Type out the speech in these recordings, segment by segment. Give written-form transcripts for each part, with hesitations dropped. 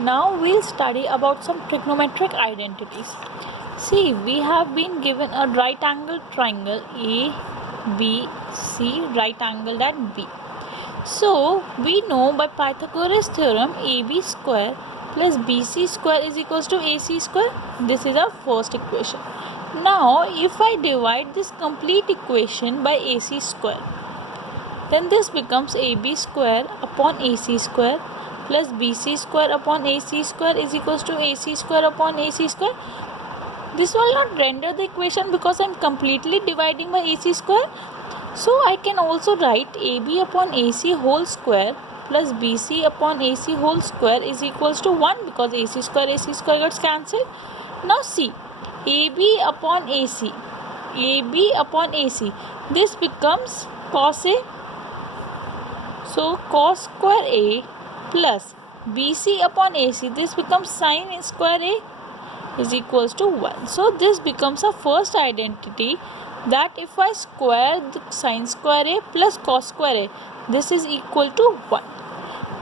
Now we'll study about some trigonometric identities. See, we have been given a right angle triangle A, B, C, right angle at B. So we know by Pythagoras theorem AB square plus BC square is equals to AC square. This is our first equation. Now if I divide this complete equation by AC square, then this becomes AB square upon AC square plus BC square upon AC square is equals to AC square upon AC square. This will not render the equation because I am completely dividing by AC square. So I can also write AB upon AC whole square plus BC upon AC whole square is equals to 1 because AC square gets cancelled. Now see, AB upon AC, this becomes cos A. So cos square A plus BC upon AC, this becomes sin square A is equals to 1. So this becomes a first identity, that if I square the sin square A plus cos square A, this is equal to 1.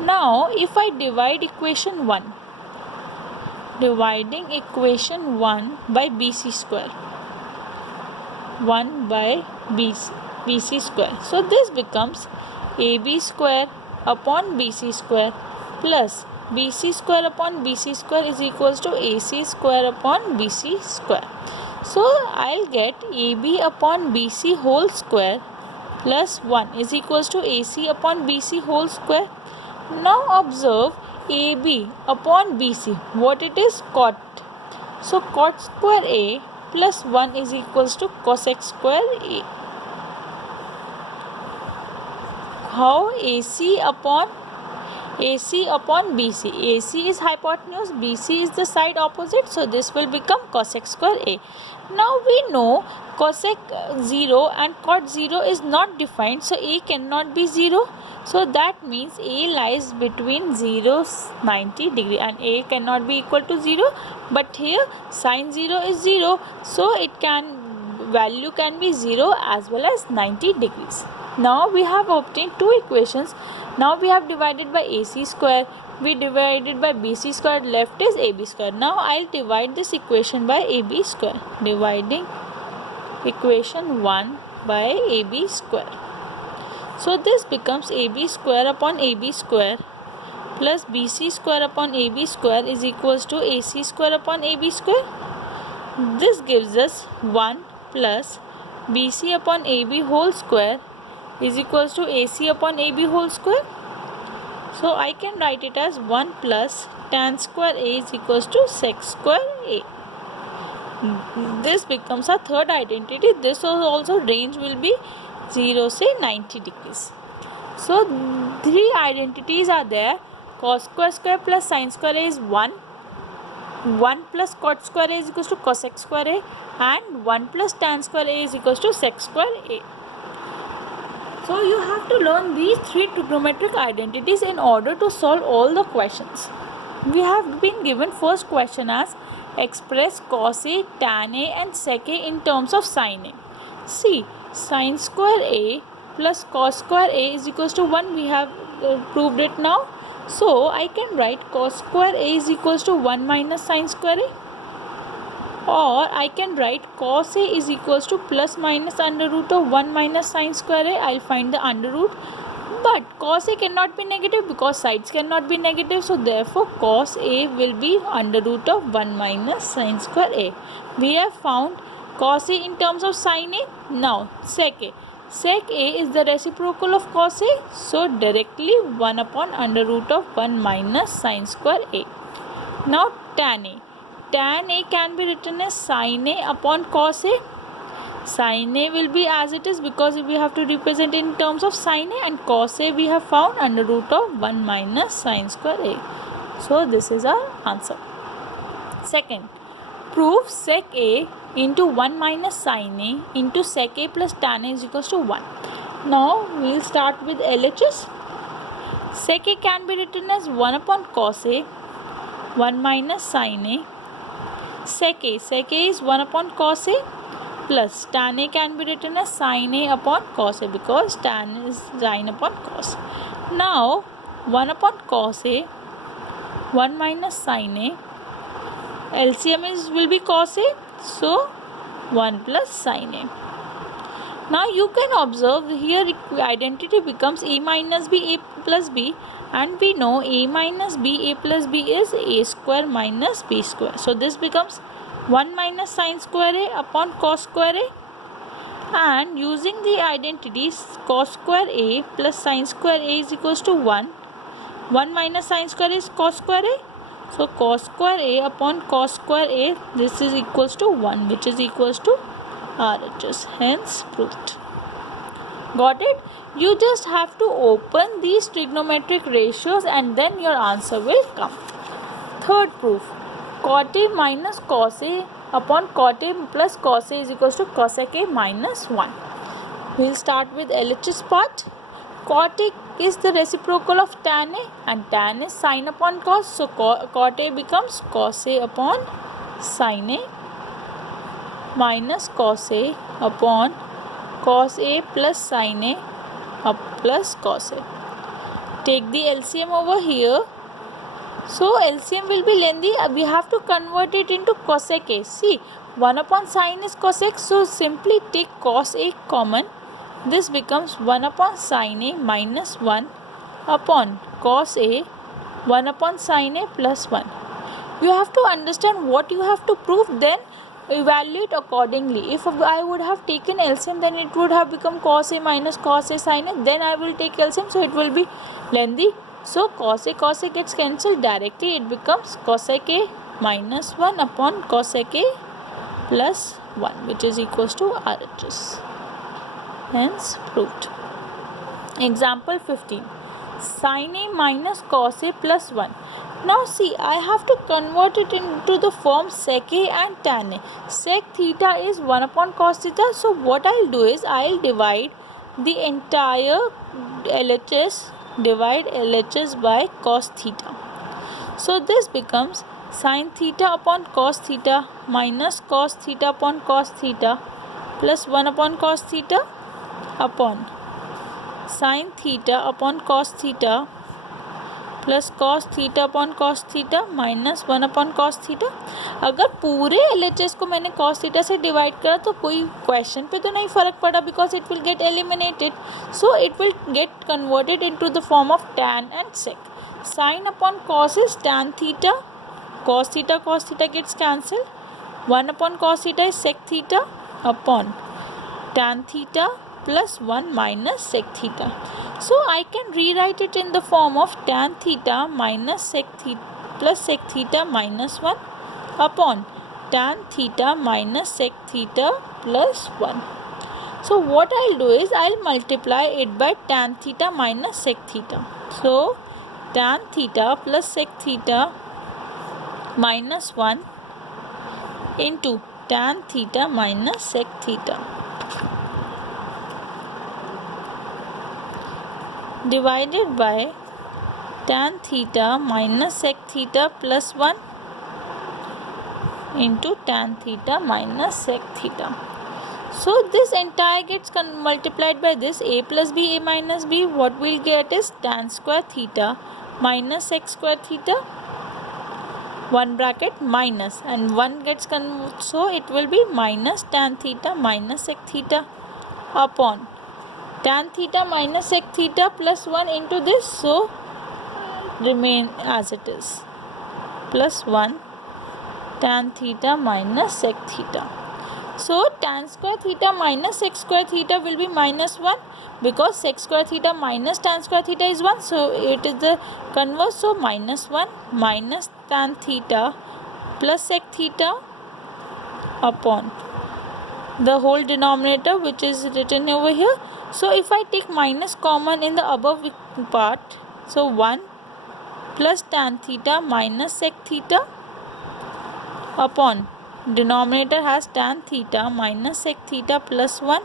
Now if I divide equation 1, dividing equation 1 by BC square, 1 by BC square. So this becomes AB square upon BC square plus BC square upon BC square is equals to AC square upon BC square. So I'll get AB upon BC whole square plus 1 is equals to AC upon BC whole square. Now observe AB upon BC, what it is? Cot. So cot square A plus 1 is equals to cosec square A. How? AC upon BC. AC is hypotenuse, BC is the side opposite, so this will become cosec square A. Now we know cosec 0 and cot 0 is not defined, so A cannot be 0. So that means A lies between 0 90 degree and A cannot be equal to 0. But here sin 0 is 0, so value can be 0 as well as 90 degrees. Now we have obtained two equations. Now we have divided by AC square, we divided by BC square, left is AB square. Now I'll divide this equation by AB square, dividing equation 1 by AB square. So this becomes AB square upon AB square plus BC square upon AB square is equals to AC square upon AB square. This gives us 1 plus BC upon AB whole square is equals to AC upon AB whole square. So I can write it as 1 plus tan square A is equals to sec square A. This becomes a third identity. This also range will be 0 say 90 degrees. So three identities are there. Cos square square plus sin square A is 1. 1 plus cot square A is equals to cosec square A, and 1 plus tan square A is equals to sec square A. So you have to learn these three trigonometric identities in order to solve all the questions. We have been given first question as express cos A, tan A and sec A in terms of sin A. See, sin square A plus cos square A is equals to 1. We have proved it now. So I can write cos square A is equals to 1 minus sin square A. Or I can write cos A is equals to plus minus under root of 1 minus sin square A. I'll find the under root. But cos A cannot be negative because sides cannot be negative. So therefore cos A will be under root of 1 minus sin square A. We have found cos A in terms of sin A. Now sec A. Sec A is the reciprocal of cos A. So directly 1 upon under root of 1 minus sin square A. Now tan A. Tan A can be written as sin A upon cos A. Sin A will be as it is because we have to represent in terms of sin A, and cos A we have found under root of 1 minus sin square A. So this is our answer. Second, prove sec A into 1 minus sin A into sec A plus tan A is equals to 1. Now we will start with LHS. Sec A can be written as 1 upon cos A, 1 minus sin A. Sec A is 1 upon cos A plus tan A can be written as sin A upon cos A because tan is sin upon cos. Now 1 upon cos A 1 minus sin A. LCM will be cos A, so 1 plus sin A. Now you can observe here identity becomes A minus B, A plus B, and we know A minus B, A plus B is A square minus B square. So this becomes 1 minus sin square A upon cos square A, and using the identities cos square A plus sin square A is equals to 1. 1 minus sin square is cos square A. So cos square A upon cos square A, this is equals to 1, which is equals to RHS. Hence proved. Got it? You just have to open these trigonometric ratios and then your answer will come. Third proof. Cot A minus cos A upon cot A plus cos A is equals to cosec A minus 1. We'll start with LHS part. Cot A is the reciprocal of tan A, and tan is sin upon cos. So cot A becomes cos A upon sin A minus cos A upon cos A plus sin A plus cos A. Take the LCM over here. So LCM will be lengthy. We have to convert it into cosec A. See, 1 upon sin is cosec. So simply take cos A common. This becomes 1 upon sin A minus 1 upon cos A, 1 upon sin A plus 1. You have to understand what you have to prove, then evaluate accordingly. If I would have taken LCM, then it would have become cos A minus cos A sin A. Then I will take LCM, so it will be lengthy. So cos A gets cancelled directly. It becomes cosec A minus 1 upon cosec A plus 1, which is equals to RHS. Hence proved. Example 15. Sin A minus cos A plus 1. Now see, I have to convert it into the form sec A and tan A. Sec theta is 1 upon cos theta. So what I'll do is I'll divide the entire LHS, divide LHS by cos theta. So this becomes sin theta upon cos theta minus cos theta upon cos theta plus 1 upon cos theta upon sin theta upon cos theta plus cos theta upon cos theta minus 1 upon cos theta. अगर पूरे LHS को मैंने cos theta से divide करा तो कोई question पे तो नहीं फ़र्क पड़ा, because it will get eliminated. So it will get converted into the form of tan and sec. sin upon cos is tan theta, cos theta gets cancel. 1 upon cos theta is sec theta upon tan theta plus 1 minus sec theta. So I can rewrite it in the form of tan theta minus sec theta plus sec theta minus 1 upon tan theta minus sec theta plus 1. So what I'll do is I'll multiply it by tan theta minus sec theta. So tan theta plus sec theta minus 1 into tan theta minus sec theta divided by tan theta minus sec theta plus 1 into tan theta minus sec theta. So this entire gets multiplied by this a plus b, a minus b. What we'll get is tan square theta minus sec square theta, 1 bracket minus, and 1 gets so it will be minus tan theta minus sec theta upon tan theta minus sec theta plus 1 into this, so remain as it is, plus 1 tan theta minus sec theta. So tan square theta minus sec square theta will be minus 1, because sec square theta minus tan square theta is 1, so it is the converse. So minus 1 minus tan theta plus sec theta upon the whole denominator, which is written over here. So if I take minus common in the above part, so 1 plus tan theta minus sec theta upon denominator has tan theta minus sec theta plus 1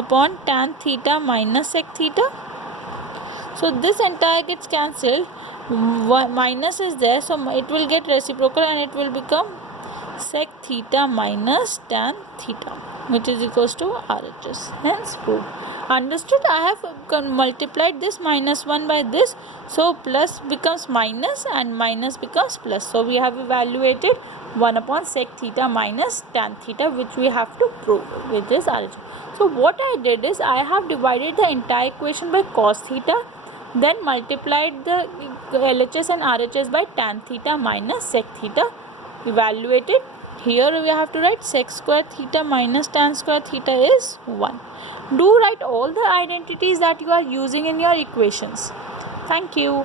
upon tan theta minus sec theta. So this entire gets cancelled, minus is there, so it will get reciprocal and it will become sec theta minus tan theta, which is equals to RHS. Hence proved. Understood? I have multiplied this minus 1 by this, so plus becomes minus and minus becomes plus. So we have evaluated 1 upon sec theta minus tan theta, which we have to prove, which is algebra. So what I did is I have divided the entire equation by cos theta, then multiplied the LHS and RHS by tan theta minus sec theta, evaluated. Here we have to write sec square theta minus tan square theta is 1. Do write all the identities that you are using in your equations. Thank you.